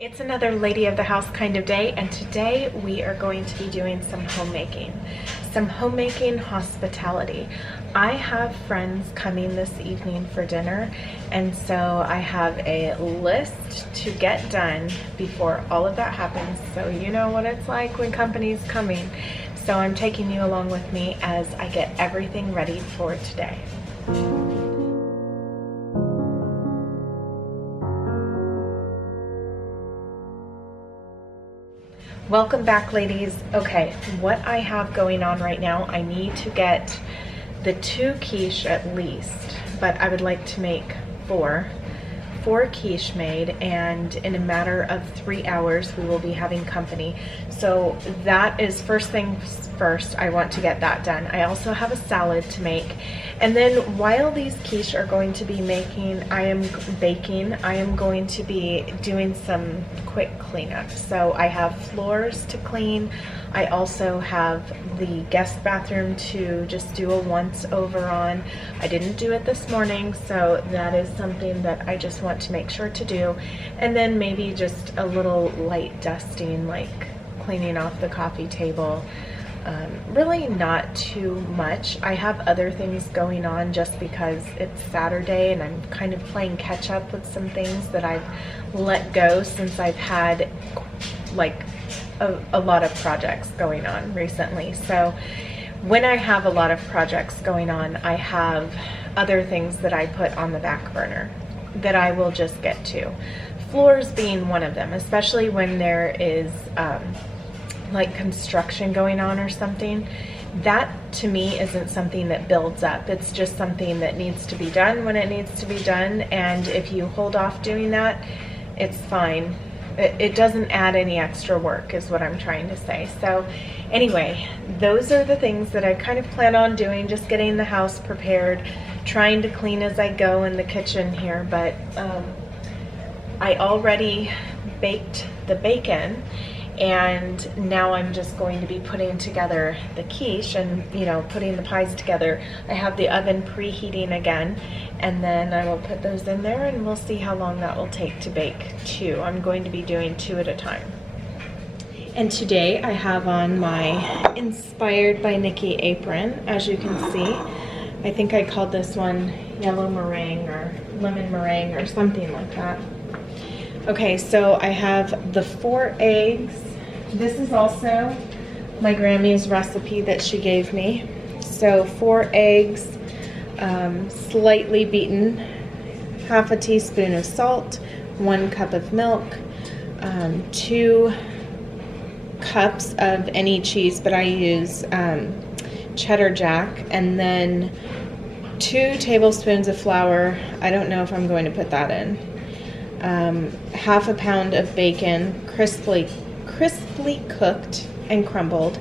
It's another lady of the house kind of day, and today we are going to be doing some homemaking hospitality. I have friends coming this evening for dinner, and so I have a list to get done before all of that happens. So you know what it's like when company's coming. So I'm taking you along with me as I get everything ready for today. Welcome back, ladies. Okay, what I have going on right now, I need to get the 2 quiche at least, but I would like to make 4 quiche made, and in a matter of 3 hours we will be having company. So that is first things first. I want to get that done. I also have a salad to make, and then while these quiche are going to be baking, I am going to be doing some quick cleanup. So I have floors to clean. I also have the guest bathroom to just do a once over on. I didn't do it this morning, so that is something that I just want to make sure to do. And then maybe just a little light dusting, like cleaning off the coffee table. Really not too much. I have other things going on just because it's Saturday and I'm kind of playing catch up with some things that I've let go since I've had like a lot of projects going on recently. So when I have a lot of projects going on, I have other things that I put on the back burner that I will just get to. Floors being one of them, especially when there is like construction going on or something. That to me isn't something that builds up. It's just something that needs to be done when it needs to be done, and if you hold off doing that, it's fine. It doesn't add any extra work is what I'm trying to say. So anyway, those are the things that I kind of plan on doing, just getting the house prepared, trying to clean as I go in the kitchen here. But I already baked the bacon, and now I'm just going to be putting together the quiche and, you know, putting the pies together. I have the oven preheating again, and then I will put those in there and we'll see how long that will take to bake 2. I'm going to be doing 2 at a time. And today I have on my Inspired by Nikki apron, as you can see. I think I called this one yellow meringue or lemon meringue or something like that. Okay, so I have the 4 eggs. This is also my Grammy's recipe that she gave me. So 4 eggs, slightly beaten, half a teaspoon of salt, 1 cup of milk, 2 cups of any cheese, but I use cheddar jack, and then 2 tablespoons of flour. I don't know if I'm going to put that in. Half a pound of bacon, crisply cooked and crumbled,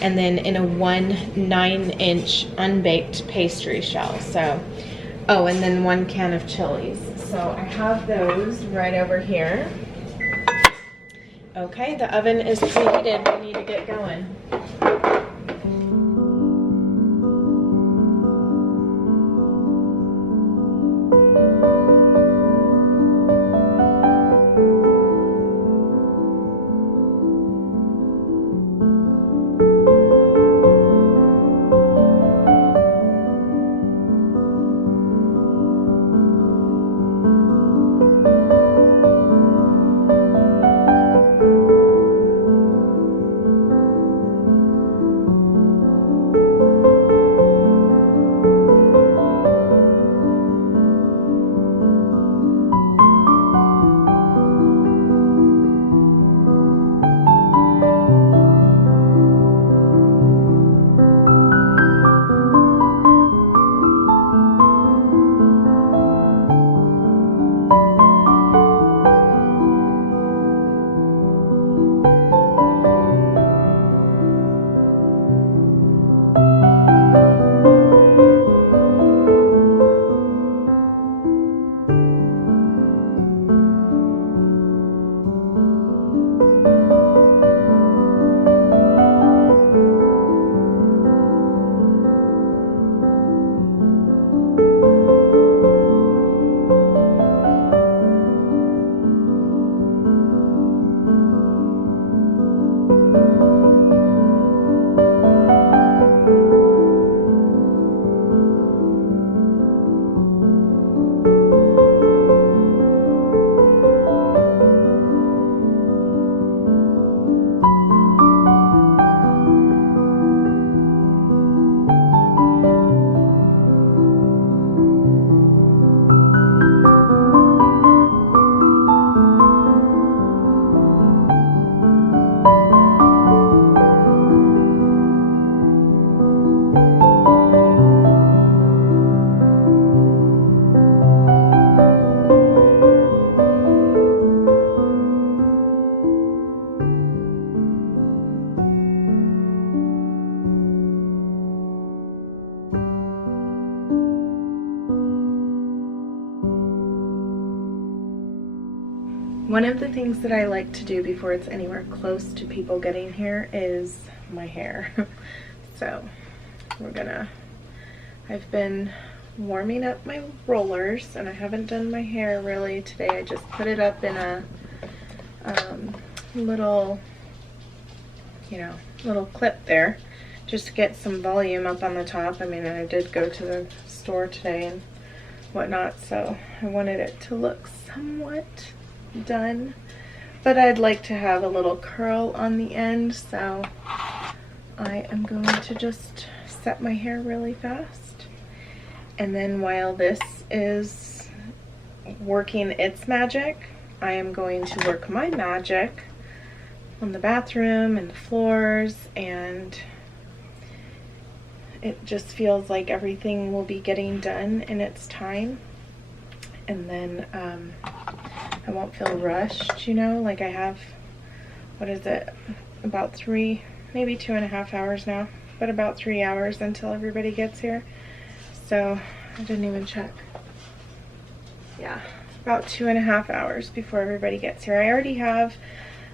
and then in a 1 9-inch unbaked pastry shell. So, oh, and then 1 can of chilies. So I have those right over here. Okay, the oven is preheated. We need to get going. One of the things that I like to do before it's anywhere close to people getting here is my hair. So I've been warming up my rollers, and I haven't done my hair really today. I just put it up in a little clip there, just to get some volume up on the top. I mean, I did go to the store today and whatnot, so I wanted it to look somewhat done, but I'd like to have a little curl on the end, so I am going to just set my hair really fast. And then while this is working its magic, I am going to work my magic on the bathroom and the floors, and it just feels like everything will be getting done in its time. And then I won't feel rushed, you know, like I have, what is it, about 3, maybe 2.5 hours now, but about 3 hours until everybody gets here. So I didn't even check. Yeah, about 2.5 hours before everybody gets here. I already have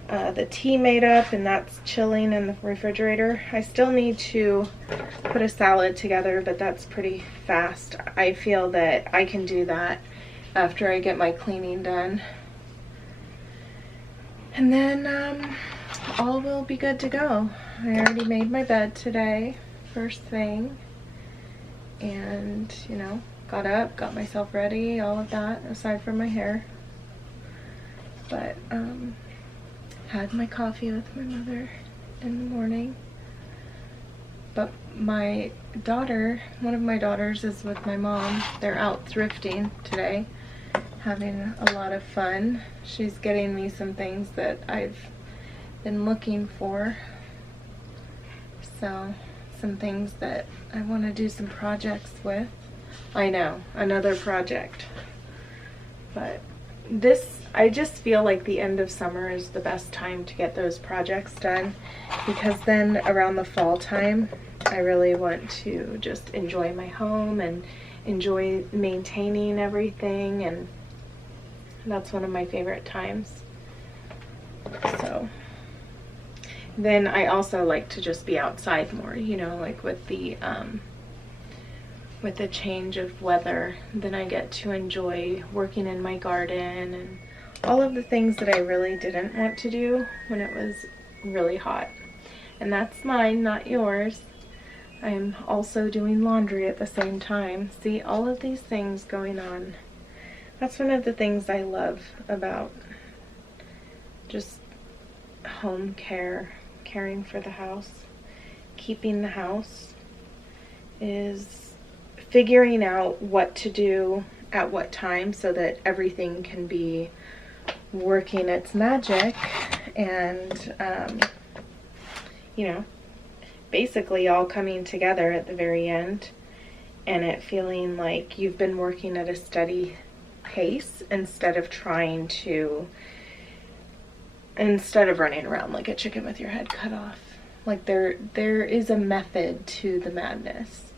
the tea made up, and that's chilling in the refrigerator. I still need to put a salad together, but that's pretty fast. I feel that I can do that after I get my cleaning done. And then all will be good to go. I already made my bed today, first thing. And, you know, got up, got myself ready, all of that, aside from my hair. But, had my coffee with my mother in the morning. But my daughter, one of my daughters is with my mom. They're out thrifting today, having a lot of fun. She's getting me some things that I've been looking for. So, some things that I want to do some projects with. I know, another project. But I just feel like the end of summer is the best time to get those projects done, because then around the fall time, I really want to just enjoy my home and enjoy maintaining everything, and that's one of my favorite times. So then I also like to just be outside more, you know, like with the change of weather, then I get to enjoy working in my garden and all of the things that I really didn't want to do when it was really hot. And that's mine, not yours. I'm also doing laundry at the same time. See, all of these things going on. That's one of the things I love about just home care, caring for the house, keeping the house, is figuring out what to do at what time so that everything can be working its magic, and you know, basically all coming together at the very end, and it feeling like you've been working at a steady pace instead of running around like a chicken with your head cut off. Like there is a method to the madness.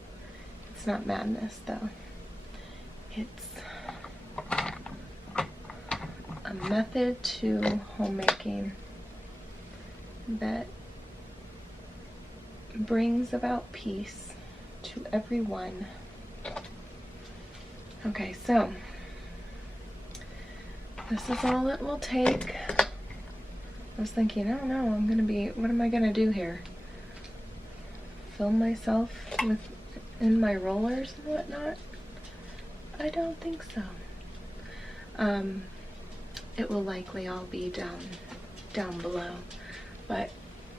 It's not madness though. It's a method to homemaking that brings about peace to everyone. Okay, so this is all it will take. I was thinking, oh no, what am I gonna do here? Film myself in my rollers and whatnot? I don't think so. It will likely all be down below, but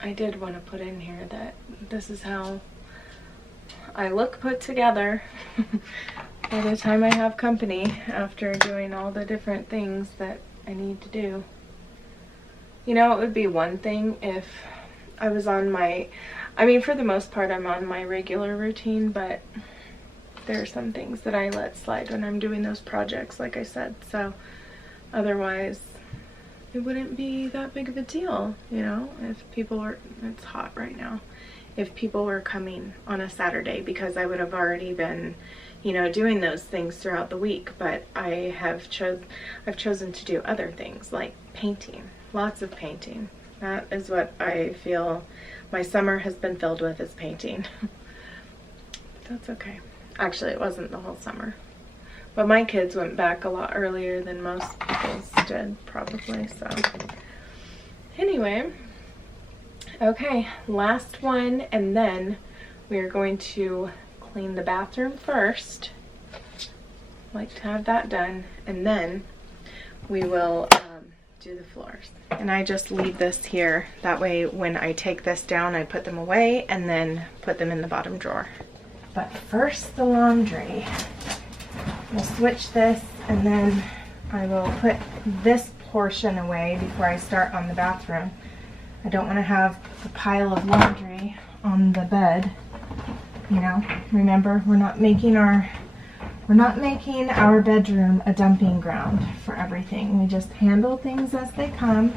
I did want to put in here that this is how I look put together by the time I have company, after doing all the different things that I need to do. You know, it would be one thing if I was on for the most part I'm on my regular routine, but there are some things that I let slide when I'm doing those projects, like I said. So otherwise it wouldn't be that big of a deal, you know, if people were, it's hot right now, if people were coming on a Saturday, because I would have already been, you know, doing those things throughout the week. But I've chosen to do other things like painting, lots of painting. That is what I feel my summer has been filled with, is painting. That's okay. Actually, it wasn't the whole summer. But my kids went back a lot earlier than most people's did, probably, so. Anyway, okay, last one, and then we are going to clean the bathroom first. Like to have that done, and then we will do the floors. And I just leave this here. That way when I take this down, I put them away and then put them in the bottom drawer. But first, the laundry. We'll switch this, and then I will put this portion away before I start on the bathroom. I don't want to have a pile of laundry on the bed. You know, remember, we're not making our bedroom a dumping ground for everything. We just handle things as they come,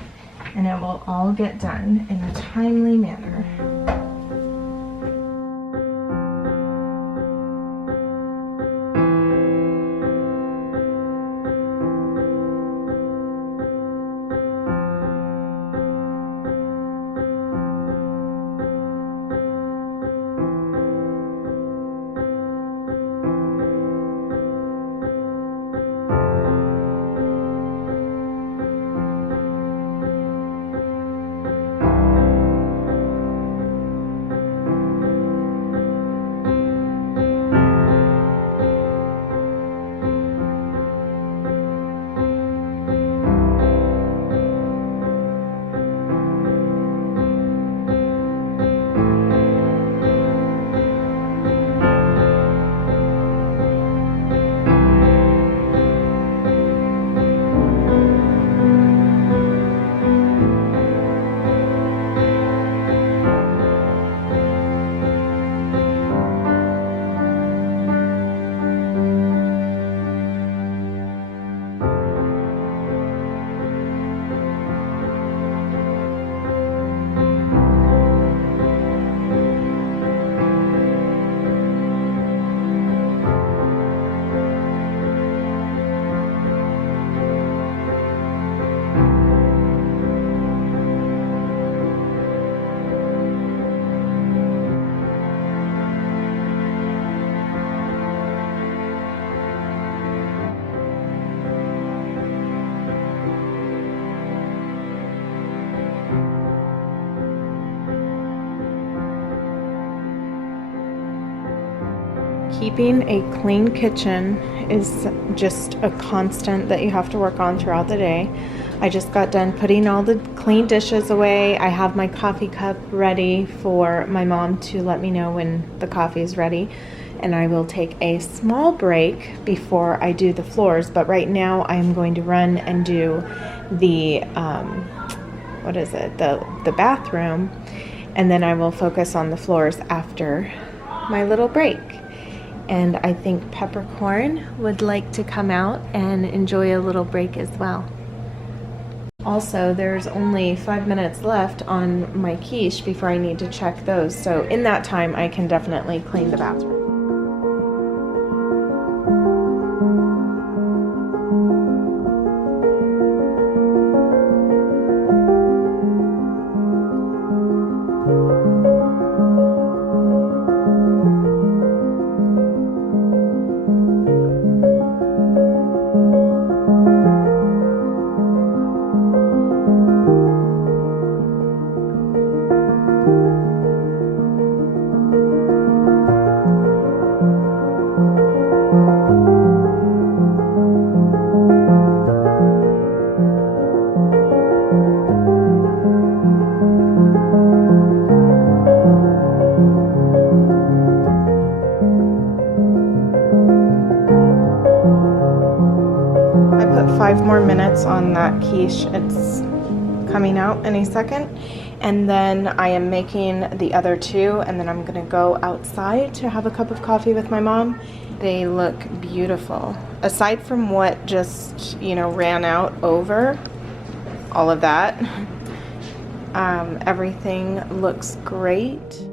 and it will all get done in a timely manner. Keeping a clean kitchen is just a constant that you have to work on throughout the day. I just got done putting all the clean dishes away. I have my coffee cup ready for my mom to let me know when the coffee is ready. And I will take a small break before I do the floors. But right now I'm going to run and do the, the bathroom. And then I will focus on the floors after my little break. And I think Peppercorn would like to come out and enjoy a little break as well. Also, there's only 5 minutes left on my quiche before I need to check those. So in that time, I can definitely clean the bathroom. I put 5 more minutes on that quiche. It's coming out any second. And then I am making the other 2, and then I'm gonna go outside to have a cup of coffee with my mom. They look beautiful. Aside from what just, ran out over, all of that, everything looks great.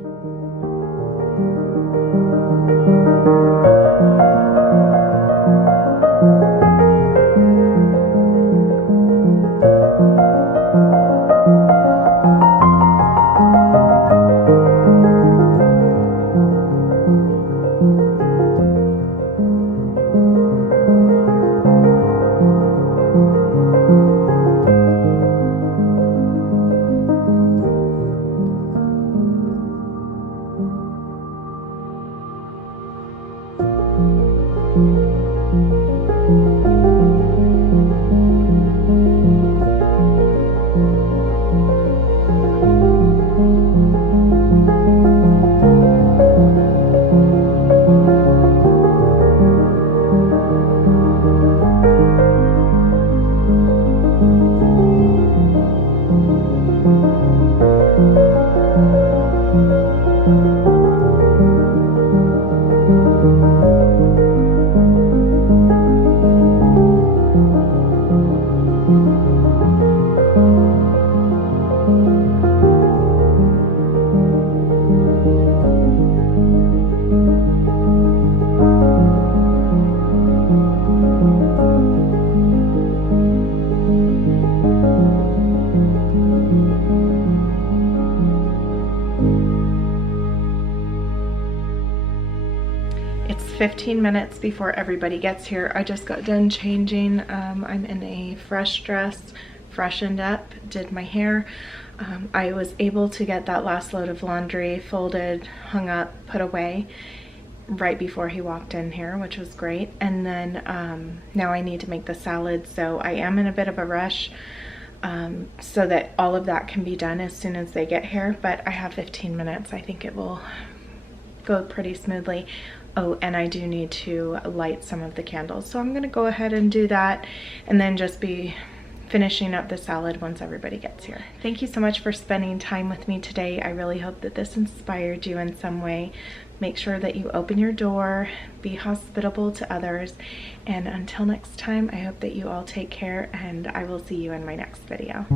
15 minutes before everybody gets here. I just got done changing. I'm in a fresh dress, freshened up, did my hair. I was able to get that last load of laundry folded, hung up, put away right before he walked in here, which was great. And then now I need to make the salad, so I am in a bit of a rush so that all of that can be done as soon as they get here. But I have 15 minutes. I think it will go pretty smoothly. Oh, and I do need to light some of the candles, so I'm gonna go ahead and do that and then just be finishing up the salad once everybody gets here. Thank you so much for spending time with me today. I really hope that this inspired you in some way. Make sure that you open your door, be hospitable to others, and until next time, I hope that you all take care, and I will see you in my next video.